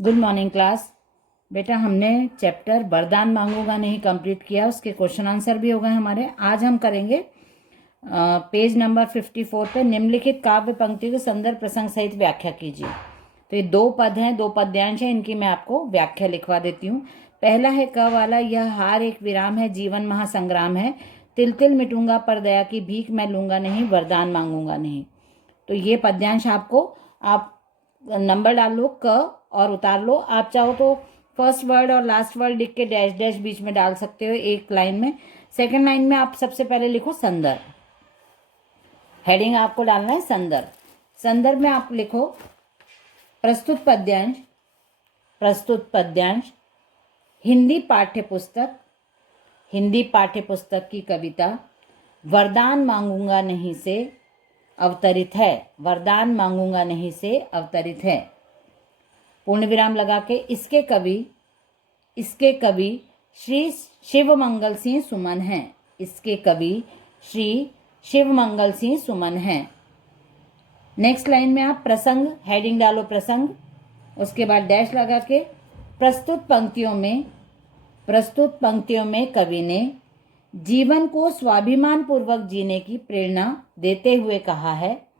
Good morning class. बेटा हमने chapter वरदान मांगूंगा नहीं कंप्लीट किया, उसके क्वेश्चन आंसर भी हो गए हमारे। आज हम करेंगे पेज नंबर 54 पे निम्नलिखित काव्य पंक्ति को संदर्भ प्रसंग सहित व्याख्या कीजिए। तो ये दो पद हैं, दो पद्यांश हैं, इनकी मैं आपको व्याख्या लिखवा देती हूँ। पहला है क वाला, यह हार एक विराम है, जीवन महासंग्राम है, तिल तिल मिटूंगा पर दया की भीख मैं लूंगा नहीं, वरदान मांगूंगा नहीं। तो ये पद्यांश आपको आप नंबर डाल लो क और उतार लो। आप चाहो तो फर्स्ट वर्ड और लास्ट वर्ड लिख के डैश डैश बीच में डाल सकते हो एक लाइन में। सेकंड लाइन में आप सबसे पहले लिखो संदर्भ। हेडिंग आपको डालना है संदर्भ। संदर्भ में आप लिखो प्रस्तुत पद्यांश हिंदी पाठ्यपुस्तक की कविता वरदान मांगूंगा नहीं से अवतरित है। वरदान मांगूंगा नहीं से अवतरित है। पूर्ण विराम लगा के इसके कवि श्री शिवमंगल सिंह सुमन हैं। इसके कवि श्री शिवमंगल सिंह सुमन हैं। नेक्स्ट लाइन में आप प्रसंग हेडिंग डालो प्रसंग, उसके बाद डैश लगा के प्रस्तुत पंक्तियों में कवि ने जीवन को स्वाभिमान पूर्वक जीने की प्रेरणा देते हुए कहा है।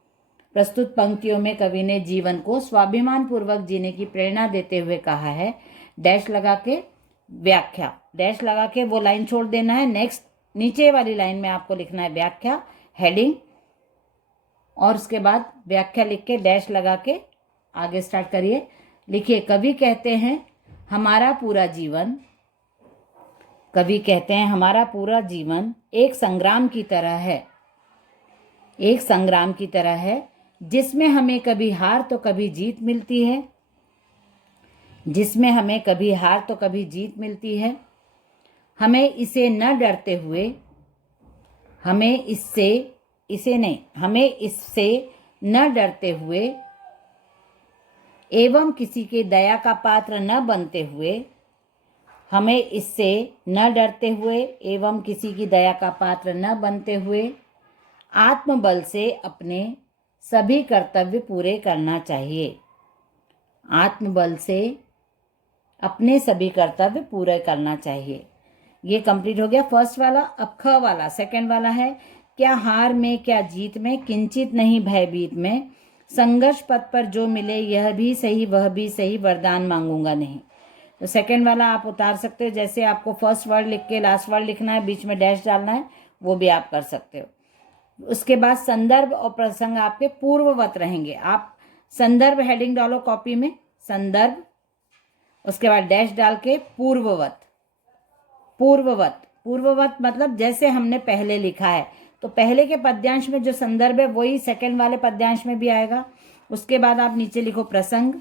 प्रस्तुत पंक्तियों में कवि ने जीवन को स्वाभिमान पूर्वक जीने की प्रेरणा देते हुए कहा है। डैश लगा के व्याख्या, डैश लगा के वो लाइन छोड़ देना है। नेक्स्ट नीचे वाली लाइन में आपको लिखना है व्याख्या हेडिंग, और उसके बाद व्याख्या लिख के डैश लगा के आगे स्टार्ट करिए। लिखिए कवि कहते हैं हमारा पूरा जीवन एक संग्राम की तरह है, जिसमें हमें कभी हार तो कभी जीत मिलती है। हमें इससे न डरते हुए एवं किसी के दया का पात्र न बनते हुए आत्मबल से अपने सभी कर्तव्य पूरे करना चाहिए। ये कंप्लीट हो गया फर्स्ट वाला। अब ख वाला सेकंड वाला है, क्या हार में क्या जीत में, किंचित नहीं भयभीत में, संघर्ष पथ पर जो मिले यह भी सही वह भी सही, वरदान मांगूंगा नहीं। तो सेकंड वाला आप उतार सकते हो। जैसे आपको फर्स्ट वर्ड लिख के लास्ट वर्ड लिखना है, बीच में डैश डालना है, वो भी आप कर सकते हो। उसके बाद संदर्भ और प्रसंग आपके पूर्ववत रहेंगे। आप संदर्भ हेडिंग डालो कॉपी में संदर्भ, उसके बाद डैश डाल के पूर्ववत मतलब जैसे हमने पहले लिखा है। तो पहले के पद्यांश में जो संदर्भ है वही सेकंड वाले पद्यांश में भी आएगा। उसके बाद आप नीचे लिखो प्रसंग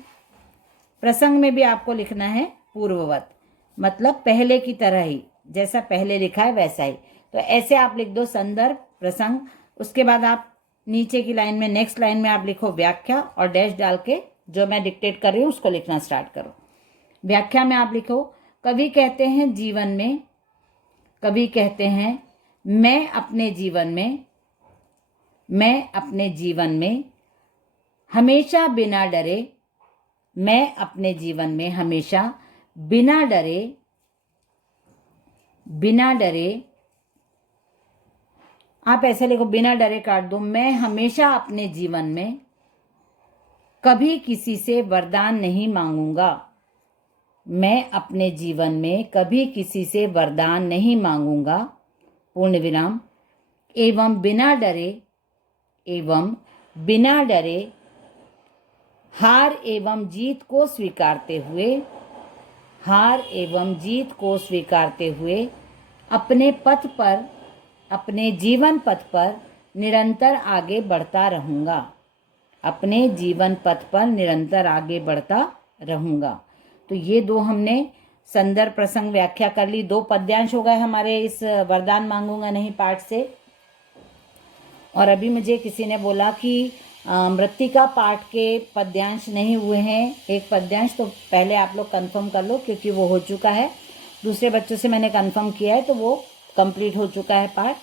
में भी आपको लिखना है पूर्ववत, मतलब पहले की तरह ही, जैसा पहले लिखा है वैसा ही। तो ऐसे आप लिख दो संदर्भ प्रसंग। उसके बाद आप नीचे की लाइन में नेक्स्ट लाइन में आप लिखो व्याख्या और डैश डाल के जो मैं डिक्टेट कर रही हूँ उसको लिखना स्टार्ट करो। व्याख्या में आप लिखो कवि कहते हैं मैं अपने जीवन में हमेशा बिना डरे आप ऐसे लिखो, बिना डरे काट दो, मैं हमेशा अपने जीवन में कभी किसी से वरदान नहीं मांगूंगा, पूर्ण विराम, एवं बिना डरे हार एवं जीत को स्वीकारते हुए अपने जीवन पथ पर निरंतर आगे बढ़ता रहूंगा। तो ये दो हमने संदर्भ प्रसंग व्याख्या कर ली। दो पद्यांश हो गए हमारे इस वरदान मांगूंगा नहीं पाठ से। और अभी मुझे किसी ने बोला कि मृत्तिका पाठ के पद्यांश नहीं हुए हैं, एक पद्यांश, तो पहले आप लोग कंफर्म कर लो क्योंकि वो हो चुका है। दूसरे बच्चों से मैंने कंफर्म किया है तो वो कंप्लीट हो चुका है पाठ।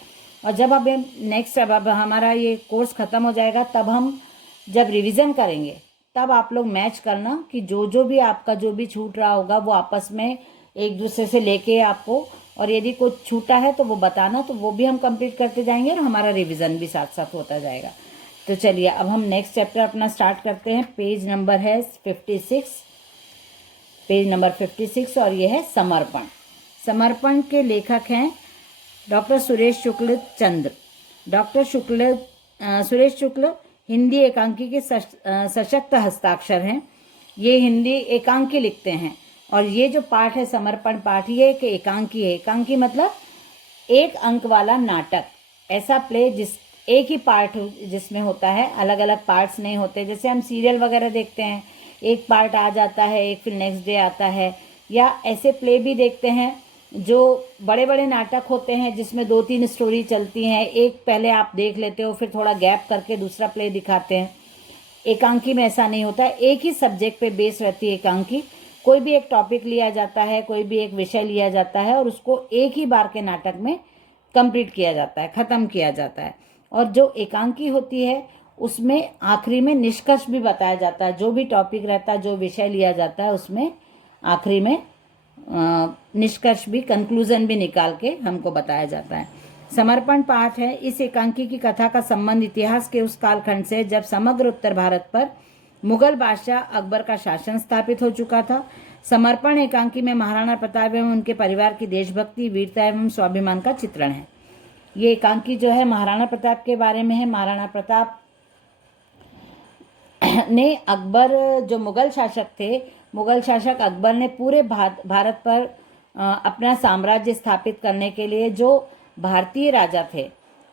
और जब अब हमारा ये कोर्स ख़त्म हो जाएगा तब हम जब रिवीजन करेंगे तब आप लोग मैच करना कि जो भी आपका जो भी छूट रहा होगा वो आपस में एक दूसरे से लेके आपको, और यदि कुछ छूटा है तो वो बताना, तो वो भी हम कंप्लीट करते जाएंगे और हमारा रिवीजन भी साथ साथ होता जाएगा। तो चलिए अब हम नेक्स्ट चैप्टर अपना स्टार्ट करते हैं। पेज नंबर है 56, पेज नंबर 56, और ये है समर्पण। समर्पण के लेखक हैं डॉक्टर सुरेश शुक्ल चंद्र। डॉक्टर सुरेश शुक्ल हिंदी एकांकी के सशक्त हस्ताक्षर हैं। ये हिंदी एकांकी लिखते हैं, और ये जो पाठ है समर्पण पाठ, ये एक एकांकी है। एकांकी मतलब एक अंक वाला नाटक, ऐसा प्ले जिस एक ही पार्ट जिसमें होता है, अलग अलग पार्ट्स नहीं होते। जैसे हम सीरियल वगैरह देखते हैं, एक पार्ट आ जाता है, एक फिर नेक्स्ट डे आता है, या ऐसे प्ले भी देखते हैं जो बड़े बड़े नाटक होते हैं जिसमें 2-3 स्टोरी चलती हैं। एक पहले आप देख लेते हो, फिर थोड़ा गैप करके दूसरा प्ले दिखाते हैं। एकांकी में ऐसा नहीं होता, एक ही सब्जेक्ट पे बेस रहती है एकांकी। कोई भी एक टॉपिक लिया जाता है, कोई भी एक विषय लिया जाता है, और उसको एक ही बार के नाटक में कंप्लीट किया जाता है, ख़त्म किया जाता है। और जो एकांकी होती है उसमें आखिरी में निष्कर्ष भी बताया जाता है। जो भी टॉपिक रहता है, जो विषय लिया जाता है, उसमें आखिरी में निष्कर्ष भी, कंक्लूजन भी निकाल के हमको बताया जाता है। समर्पण पाठ है। इस एकांकी की कथा का संबंध इतिहास के उस कालखंड से जब समग्र उत्तर भारत पर मुगल बादशाह अकबर का शासन स्थापित हो चुका था। समर्पण एकांकी में महाराणा प्रताप एवं उनके परिवार की देशभक्ति, वीरता एवं स्वाभिमान का चित्रण है। ये एकांकी जो है महाराणा प्रताप के बारे में है। महाराणा प्रताप ने अकबर, जो मुगल शासक थे, मुगल शासक अकबर ने पूरे भारत पर अपना साम्राज्य स्थापित करने के लिए जो भारतीय राजा थे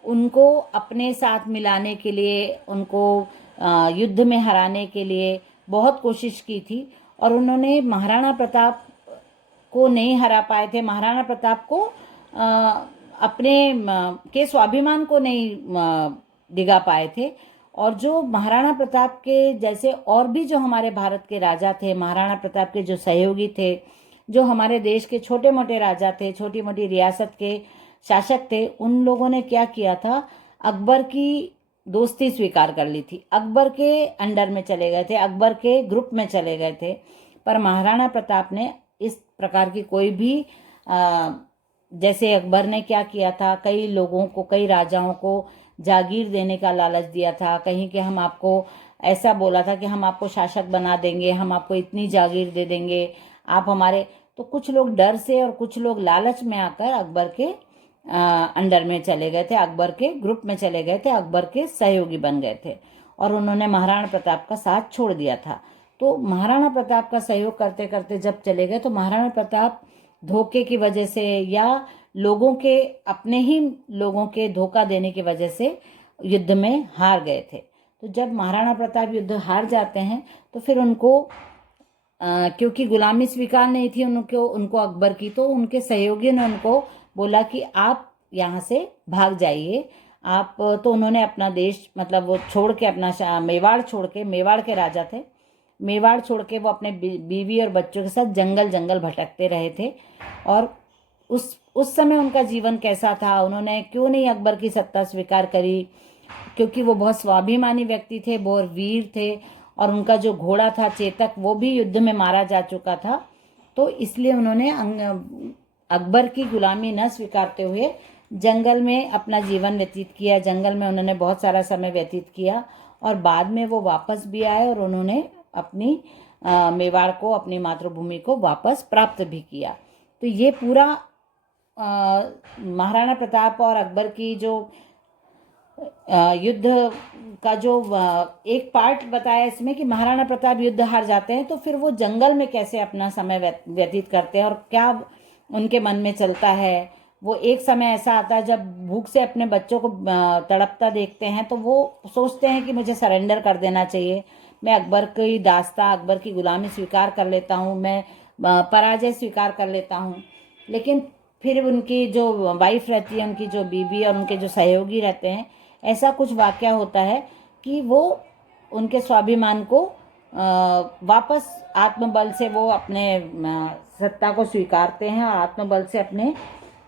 उनको अपने साथ मिलाने के लिए, उनको युद्ध में हराने के लिए बहुत कोशिश की थी, और उन्होंने महाराणा प्रताप को नहीं हरा पाए थे। महाराणा प्रताप को अपने के स्वाभिमान को नहीं डिगा पाए थे। और जो महाराणा प्रताप के जैसे और भी जो हमारे भारत के राजा थे, महाराणा प्रताप के जो सहयोगी थे, जो हमारे देश के छोटे मोटे राजा थे, छोटी मोटी रियासत के शासक थे, उन लोगों ने क्या किया था, अकबर की दोस्ती स्वीकार कर ली थी, अकबर के अंडर में चले गए थे, अकबर के ग्रुप में चले गए थे। पर महाराणा प्रताप ने इस प्रकार की कोई भी जैसे अकबर ने क्या किया था, कई लोगों को, कई राजाओं को जागीर देने का लालच दिया था। कहीं कि हम आपको, ऐसा बोला था कि हम आपको शासक बना देंगे, हम आपको इतनी जागीर दे देंगे, आप हमारे। तो कुछ लोग डर से और कुछ लोग लालच में आकर अकबर के अंडर में चले गए थे, अकबर के ग्रुप में चले गए थे, अकबर के सहयोगी बन गए थे, और उन्होंने महाराणा प्रताप का साथ छोड़ दिया था। तो महाराणा प्रताप का सहयोग करते करते जब चले गए, तो महाराणा प्रताप धोखे की वजह से या लोगों के, अपने ही लोगों के धोखा देने की वजह से युद्ध में हार गए थे। तो जब महाराणा प्रताप युद्ध हार जाते हैं तो फिर उनको क्योंकि गुलामी स्वीकार नहीं थी उनको अकबर की, तो उनके सहयोगियों ने उनको बोला कि आप यहाँ से भाग जाइए आप। तो उन्होंने अपना देश, मतलब वो छोड़ के, अपना मेवाड़ छोड़ के, मेवाड़ के राजा थे, मेवाड़ छोड़ के वो अपने बीवी और बच्चों के साथ जंगल जंगल भटकते रहे थे। और उस समय उनका जीवन कैसा था, उन्होंने क्यों नहीं अकबर की सत्ता स्वीकार करी, क्योंकि वो बहुत स्वाभिमानी व्यक्ति थे, बहुत वीर थे, और उनका जो घोड़ा था चेतक, वो भी युद्ध में मारा जा चुका था। तो इसलिए उन्होंने अकबर की गुलामी न स्वीकारते हुए जंगल में अपना जीवन व्यतीत किया। जंगल में उन्होंने बहुत सारा समय व्यतीत किया, और बाद में वो वापस भी आए और उन्होंने अपनी मेवाड़ को, अपनी मातृभूमि को वापस प्राप्त भी किया। तो ये पूरा महाराणा प्रताप और अकबर की जो युद्ध का जो एक पार्ट बताया इसमें, कि महाराणा प्रताप युद्ध हार जाते हैं तो फिर वो जंगल में कैसे अपना समय व्यतीत करते हैं और क्या उनके मन में चलता है। वो एक समय ऐसा आता है जब भूख से अपने बच्चों को तड़पता देखते हैं, तो वो सोचते हैं कि मुझे सरेंडर कर देना चाहिए, मैं अकबर की दास्ता, अकबर की गुलामी स्वीकार कर लेता हूँ, मैं पराजय स्वीकार कर लेता हूँ। लेकिन फिर उनकी जो वाइफ रहती है, उनकी जो बीवी और उनके जो सहयोगी रहते हैं, ऐसा कुछ वाक़या होता है कि वो उनके स्वाभिमान को वापस आत्मबल से वो अपने सत्ता को स्वीकारते हैं और आत्मबल से अपने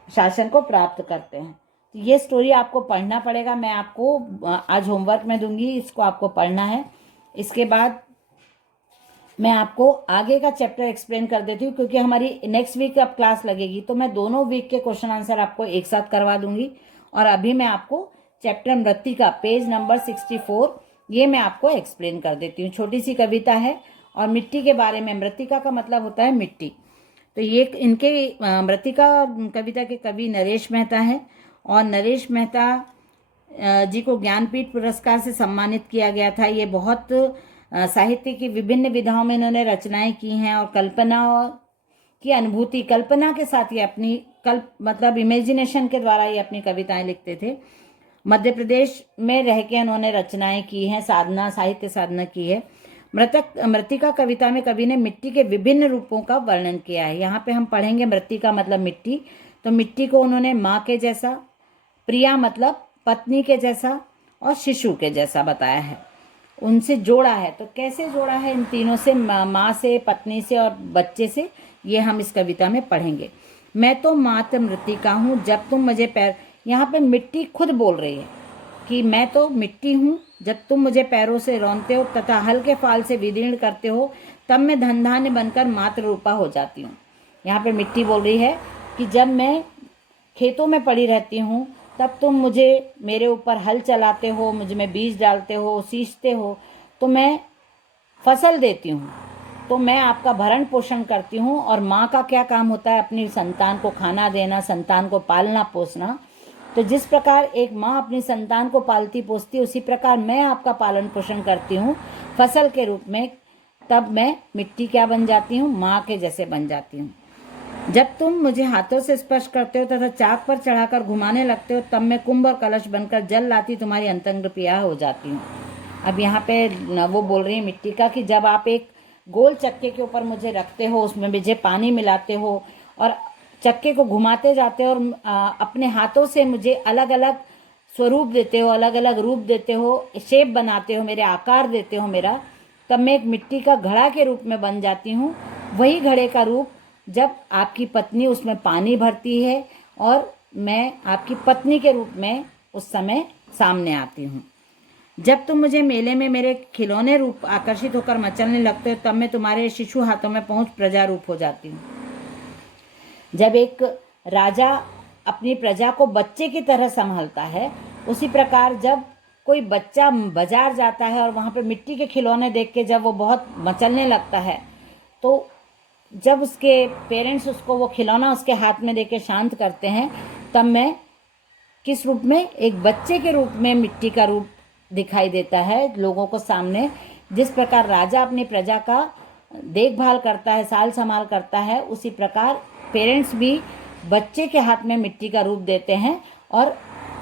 शासन को प्राप्त करते हैं। तो ये स्टोरी आपको पढ़ना पड़ेगा, मैं आपको आज होमवर्क में दूंगी, इसको आपको पढ़ना है। इसके बाद मैं आपको आगे का चैप्टर एक्सप्लेन कर देती हूँ, क्योंकि हमारी नेक्स्ट वीक अब क्लास लगेगी, तो मैं दोनों वीक के क्वेश्चन आंसर आपको एक साथ करवा दूंगी। और अभी मैं आपको चैप्टर मृत्तिका पेज नंबर 64 ये मैं आपको एक्सप्लेन कर देती हूँ। छोटी सी कविता है और मिट्टी के बारे में। मृत्तिका का मतलब होता है मिट्टी। तो ये इनके मृत्तिका कविता के कवि नरेश मेहता है, और नरेश मेहता जी को ज्ञानपीठ पुरस्कार से सम्मानित किया गया था। ये बहुत साहित्य की विभिन्न विधाओं में इन्होंने रचनाएं की हैं, और कल्पना की अनुभूति, कल्पना के साथ ये अपनी मतलब इमेजिनेशन के द्वारा ये अपनी कविताएं लिखते थे। मध्य प्रदेश में रह के उन्होंने रचनाएं की हैं, साहित्य साधना की है। मृत्तिका कविता में कवि ने मिट्टी के विभिन्न रूपों का वर्णन किया है। यहाँ पे हम पढ़ेंगे मृत्तिका मतलब मिट्टी। तो मिट्टी को उन्होंने माँ के जैसा, प्रिया मतलब पत्नी के जैसा, और शिशु के जैसा बताया है, उनसे जोड़ा है। तो कैसे जोड़ा है इन तीनों से, माँ से, पत्नी से और बच्चे से, ये हम इस कविता में पढ़ेंगे। मैं तो मात मृत्तिका हूँ जब तुम मुझे पैर, यहाँ पे मिट्टी खुद बोल रही है कि मैं तो मिट्टी हूँ, जब तुम मुझे पैरों से रौंदते हो तथा हल्के फाल से विदीर्ण करते हो, तब मैं धन धान्य बनकर मात्र रूपा हो जाती हूँ। यहाँ पे मिट्टी बोल रही है कि जब मैं खेतों में पड़ी रहती हूँ, तब तुम मुझे, मेरे ऊपर हल चलाते हो, मुझ में बीज डालते हो, सींचते हो, तो मैं फसल देती हूँ, तो मैं आपका भरण पोषण करती हूँ। और माँ का क्या काम होता है, अपनी संतान को खाना देना, संतान को पालना पोसना। तो जिस प्रकार एक माँ अपनी संतान को पालती पोसती, उसी प्रकार मैं आपका पालन पोषण करती हूँ फसल के रूप में। तब मैं मिट्टी क्या बन जाती हूँ, माँ के जैसे बन जाती हूँ। जब तुम मुझे हाथों से स्पर्श करते हो तथा चाक पर चढ़ाकर घुमाने लगते हो, तब मैं कुंभ और कलश बनकर जल लाती तुम्हारी अंतरंग प्रिया हो जाती हूँ। अब यहाँ पे वो बोल रही है मिट्टी का कि जब आप एक गोल चक्के के ऊपर मुझे रखते हो, उसमें मुझे पानी मिलाते हो और चक्के को घुमाते जाते हो, और अपने हाथों से मुझे अलग अलग स्वरूप देते हो, अलग अलग रूप देते हो, शेप बनाते हो, मेरे आकार देते हो मेरा, तब मैं एक मिट्टी का घड़ा के रूप में बन जाती हूँ। वही घड़े का रूप जब आपकी पत्नी उसमें पानी भरती है, और मैं आपकी पत्नी के रूप में उस समय सामने आती हूँ। जब तुम मुझे मेले में मेरे खिलौने रूप आकर्षित होकर मचलने लगते हो, तब मैं तुम्हारे शिशु हाथों में पहुँच प्रजा रूप हो जाती हूँ। जब एक राजा अपनी प्रजा को बच्चे की तरह संभालता है, उसी प्रकार जब कोई बच्चा बाजार जाता है और वहाँ पे मिट्टी के खिलौने देख के जब वो बहुत मचलने लगता है, तो जब उसके पेरेंट्स उसको वो खिलौना उसके हाथ में देके शांत करते हैं, तब मैं किस रूप में, एक बच्चे के रूप में मिट्टी का रूप दिखाई देता है लोगों को सामने। जिस प्रकार राजा अपनी प्रजा का देखभाल करता है, साल संभाल करता है, उसी प्रकार पेरेंट्स भी बच्चे के हाथ में मिट्टी का रूप देते हैं और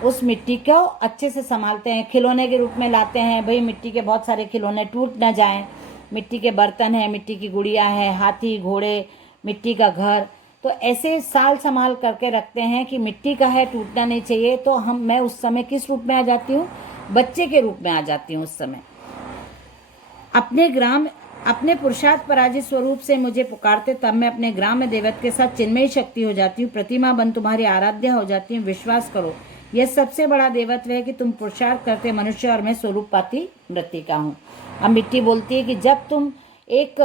उस मिट्टी को अच्छे से संभालते हैं, खिलौने के रूप में लाते हैं। भाई मिट्टी के बहुत सारे खिलौने टूट ना जाएं, मिट्टी के बर्तन है, मिट्टी की गुड़िया है, हाथी घोड़े, मिट्टी का घर, तो ऐसे साल संभाल करके रखते हैं कि मिट्टी का है, टूटना नहीं चाहिए। तो मैं उस समय किस रूप में आ जाती हूँ, बच्चे के रूप में आ जाती हूँ उस समय। अपने पुरुषार्थ पराजित स्वरूप से मुझे पुकारते, तब मैं अपने ग्राम में देवत के साथ चिन्मयी शक्ति हो जाती हूँ, प्रतिमा बन तुम्हारी आराध्या हो जाती हूँ। विश्वास करो, यह सबसे बड़ा देवत्व है कि तुम पुरुषार्थ करते मनुष्य और मैं स्वरूप पाती मृत्तिका हूँ। अब मिट्टी बोलती है कि जब तुम एक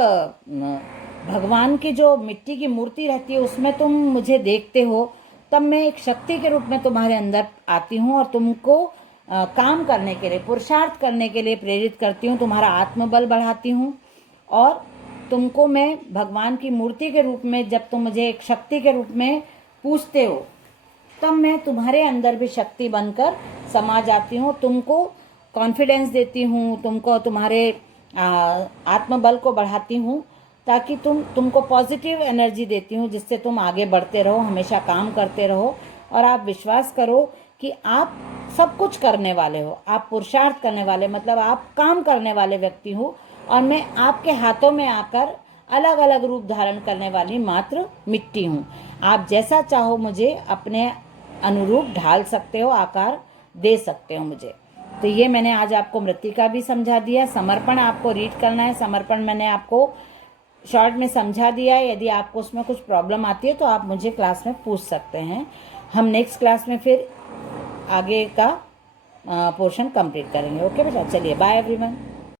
भगवान की जो मिट्टी की मूर्ति रहती है उसमें तुम मुझे देखते हो, तब मैं एक शक्ति के रूप में तुम्हारे अंदर आती हूँ और तुमको काम करने के लिए, पुरुषार्थ करने के लिए प्रेरित करती हूँ, तुम्हारा आत्मबल बढ़ाती हूँ। और तुमको मैं भगवान की मूर्ति के रूप में, जब तुम मुझे एक शक्ति के रूप में पूजते हो, तब मैं तुम्हारे अंदर भी शक्ति बनकर समा जाती हूँ, तुमको कॉन्फिडेंस देती हूँ, तुमको तुम्हारे आत्मबल को बढ़ाती हूँ, ताकि तुमको पॉजिटिव एनर्जी देती हूँ, जिससे तुम आगे बढ़ते रहो, हमेशा काम करते रहो। और आप विश्वास करो कि आप सब कुछ करने वाले हो, आप पुरुषार्थ करने वाले, मतलब आप काम करने वाले व्यक्ति हो, और मैं आपके हाथों में आकर अलग अलग रूप धारण करने वाली मात्र मिट्टी हूँ। आप जैसा चाहो मुझे अपने अनुरूप ढाल सकते हो, आकार दे सकते हो मुझे। तो ये मैंने आज आपको मृत्तिका भी समझा दिया। समर्पण आपको रीड करना है, समर्पण मैंने आपको शॉर्ट में समझा दिया है। यदि आपको उसमें कुछ प्रॉब्लम आती है तो आप मुझे क्लास में पूछ सकते हैं। हम नेक्स्ट क्लास में फिर आगे का पोर्शन कंप्लीट करेंगे। ओके बेटा, चलिए बाय एवरीवन।